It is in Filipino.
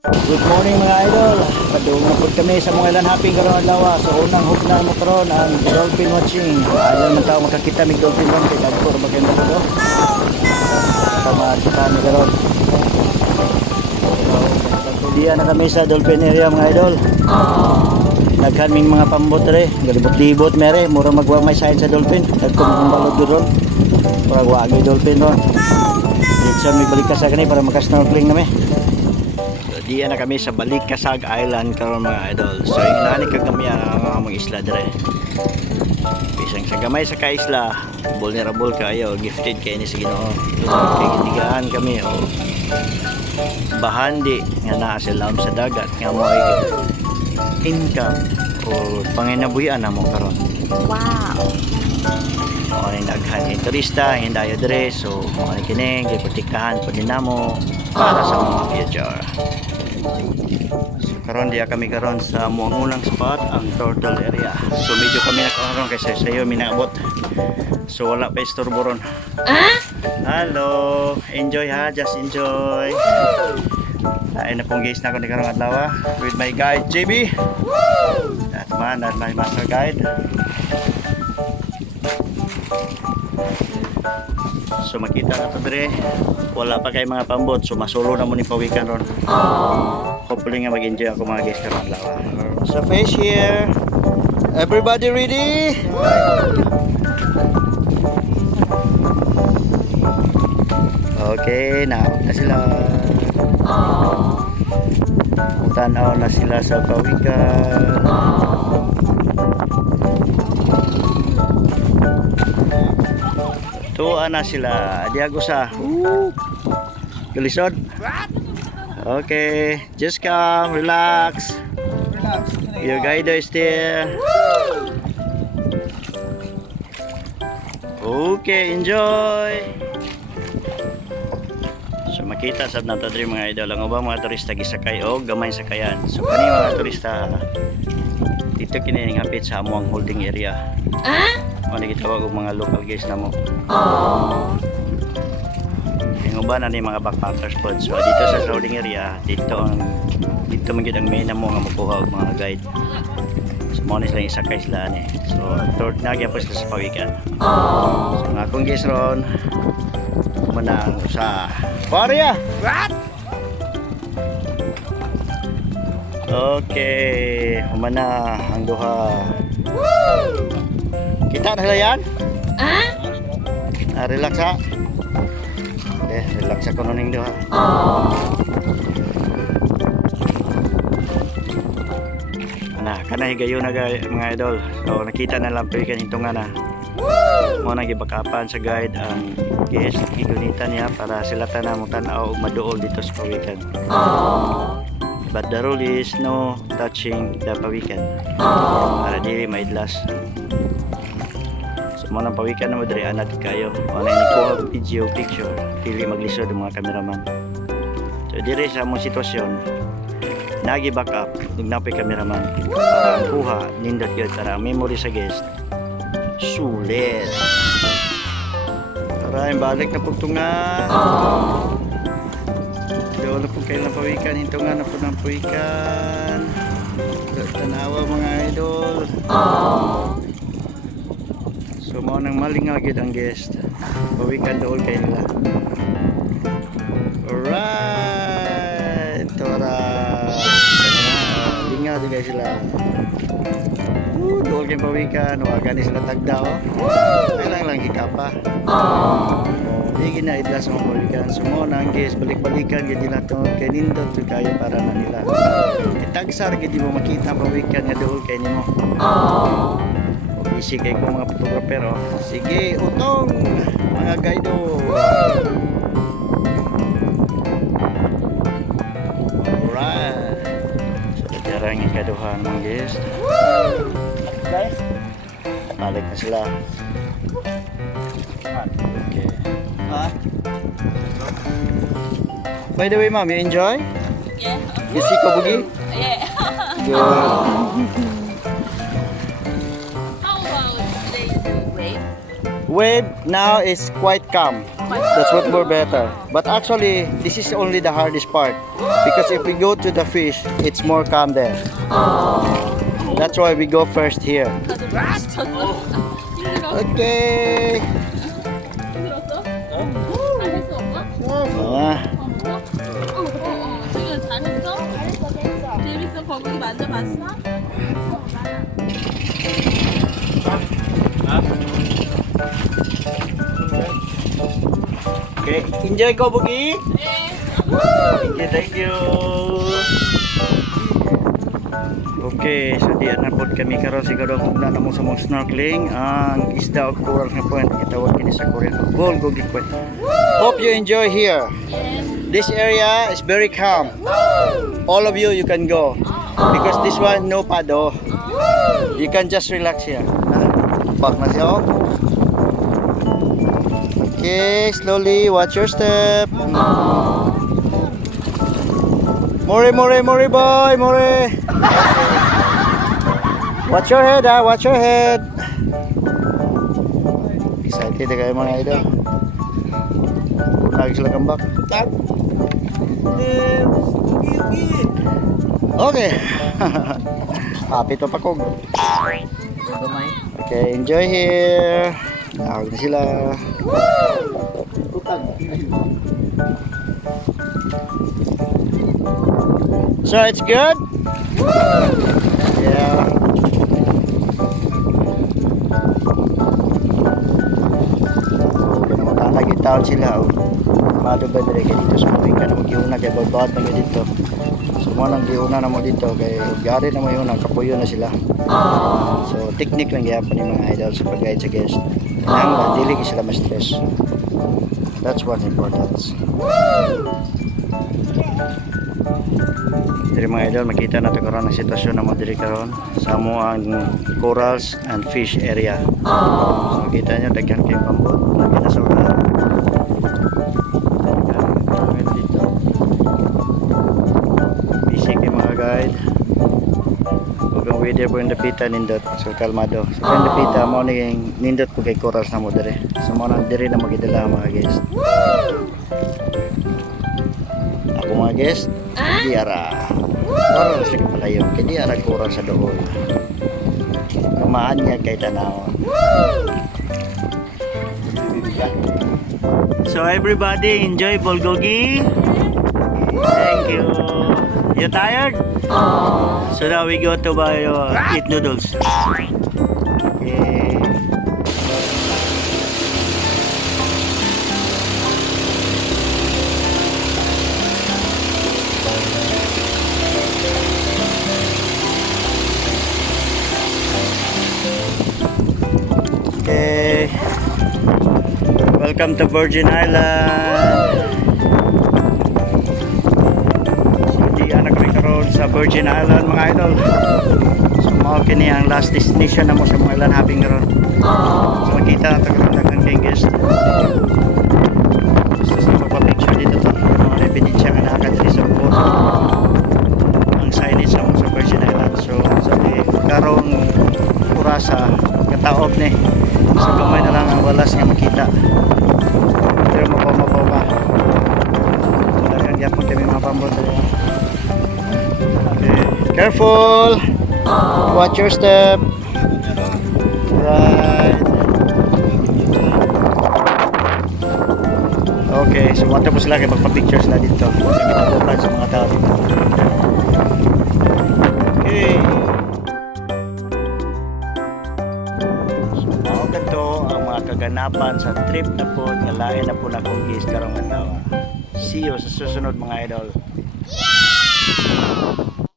Good morning mga idol. Padung na pud kami sa mga ilan haping karon adlaw. So unang hugna mo karon ang dolphin watching. Alam man taw makakita mig dolphin ron kay dagko ra maganda ko. Tama kita mi karon. Diyan na kami sa dolphin area mga idol. Daghan ming mga pambot re, galibot-libot mere, mura magwa may sign sa dolphin. Dagko mong balod ron. Para wagi dolphin ron. Dito mi balik ka sa kani para maka-snorkeling nami. Diyan na kami sa Balikasag Island karon mga idol. So inani ka kami ang mga isla dire. Bisang sa gamay sa kaisla, vulnerable kayo, gifted kayo ni sa Ginoo. Kay gitigaan kami o bahandi nga naa sila sa dagat nga mo ay income o panginabuhian namo karon. Wow. O ang daghan ni turista, hindayo dire, so mo ni kini giprotektahan pud namo para sa mga viager. So karon diya kami karon sa muang unang spot ang turtle area. So medyo kami nakaron kasi sayo minaabot. So wala pa istorbo ron. Hello, enjoy ha, just enjoy. Ay na pong guys na ako ni karong adlaw with my guide JB. At man at my master guide. So makita na to dire, wala pa kay mga pambot, so masulo na mo ni pawikan ron. Hopefully nga mag-enjoy ako mga guys karon adlaw. So fish here. Everybody ready? Okay, now na sila. Tanaw na sila sa pawikan. Tuwa na sila. Diago sa. Galisod. Okay, just come, relax. Your guide is there. Okay, enjoy. So makita sad nato diri mga idol ang ubang mga turista gisakay og gamay sakayan. So kani mga turista dito kini hapit sa amuang holding area. Ano gitawag og mga local guys namo. Ang uban na ni mga backpackers pod. So dito sa holding area, dito man gyud ang main namo nga makuha og mga guide. So mo ni sila isakay sila ni. So tour na gyapon sila sa pawikan. So nga kung guys ron manang sa Korea. What? Okay, humana ang duha. Kita na sila yan? Relax ha. Okay, relax ako nuning duha. Kana higayon na mga idol. So nakita na lang pawikan hintungan na. Mo na gibakapan sa guide ang guest gigunita niya para sila tanan mo tan-aw maduol dito sa pawikan. But the rule is no touching the pawikan. Para dili maidlas. So mo nang pawikan na mo diri anat kayo. Wala ni kuha video picture, dili maglisod ang mga cameraman. So diri sa among sitwasyon nagi-back up, nagnapoy cameraman para kuha nindot gyud para memory sa guest. Sulit. Tara, balik na pugtungan. Daw na pug kailan pawikan, hintungan na po ng pawikan. Tanawa mga idol. So mo nang malingaw gyud ang guest. Pawikan dool kay nila. Alright. Tara. Lingaw di guys sila. Dool kay pawikan, wagan ni sila tagda oh. Kailang lang hikapa. Di gina idlas mo pawikan. Sumo na ang guys balik-balikan gid nila to kay nindot to kayo para na nila. Itagsar gid mo makita pawikan nga dool kay nimo. Busy kay ko mga photographer oh. Sige, utong mga guide oh. Alright. So jarang ikaduhan mga guys. Guys, balik na sila. Okay. By the way, ma'am, you enjoy? Yeah. You see Kobugi? Yeah. Good. How about they do wave? wave now is quite calm. That's what more better. But actually, this is only the hardest part because if we go to the fish, it's more calm there. That's why we go first here. Okay. 힘들었어? 잘했어 오빠? Ah, 지금 잘했어? 재밌어? 거북이 만져봤어? okay, enjoy kobugi. Thank you. Okay, so diyan na po kami karon siguro kung na namo sa mga snorkeling ang isda of coral nga point gitawag kini sa Korean Bulgogi point. Hope you enjoy here. This area is very calm. All of you can go because this one no pado. You can just relax here. Back na siya. Okay, slowly watch your step. More boy, more. Watch your head, watch your head. Excited na kayo mga idol. Lagi sila kambak. Okay. Happy to pakog. Okay, enjoy here. Tawag na sila. So it's good? Yeah. Nagitaon sila oh. Mado ba dire kay dito sa mga kanang giuna kay babad na dito. Sumo nang giuna na mo dito kay gari na mo yun ang kapuyo na sila. So technique lang gyapon ni mga idol sa pag-guide sa guest. Nang ba dili ka sila ma-stress. That's one importance. Diri mga idol makita nato karon ang sitwasyon na mo diri karon sa mo ang corals and fish area. So makita nyo daghan kay pambot lagi na sa ulan. Busy kay mga guide. Ug ang weather po yung dapita nindot so kalmado. So yung dapita mo ni nindot po kay corals na mo diri. So mo nang diri na magidala mga guys. Ako mga guys, di ara. Para sa palayo, kay di ara coral sa doon. Kamaan niya kay tanaw. So everybody enjoy bulgogi. Thank you. You tired? So now we go to buy eat noodles. Okay. Okay. Welcome to Virgin Island. So di anak rin karon sa Virgin Island mga idol. So mao kini ang last destination na mo sa mga ilan haping karon. So makita nato karon daghang guest. Gusto sa magpa-picture dito to. Mga ebidensya nga naa diri sa photo. Ang signage sa mo sa Virgin Island. So sabi karong kurasa kataob ni. So gamay na lang ang walas nga makita. Pero mapaw pa. Talagang yapon kami mga pambot. Okay. Careful! Watch your step. Right. Okay, so water po sila kaya magpa-picture sila dito. Kasi pinapukan sa mga tao dito. Okay. Kaganapan sa trip na po nga lain na po na kong gis karong adlaw. See you sa susunod mga idol. Yeah!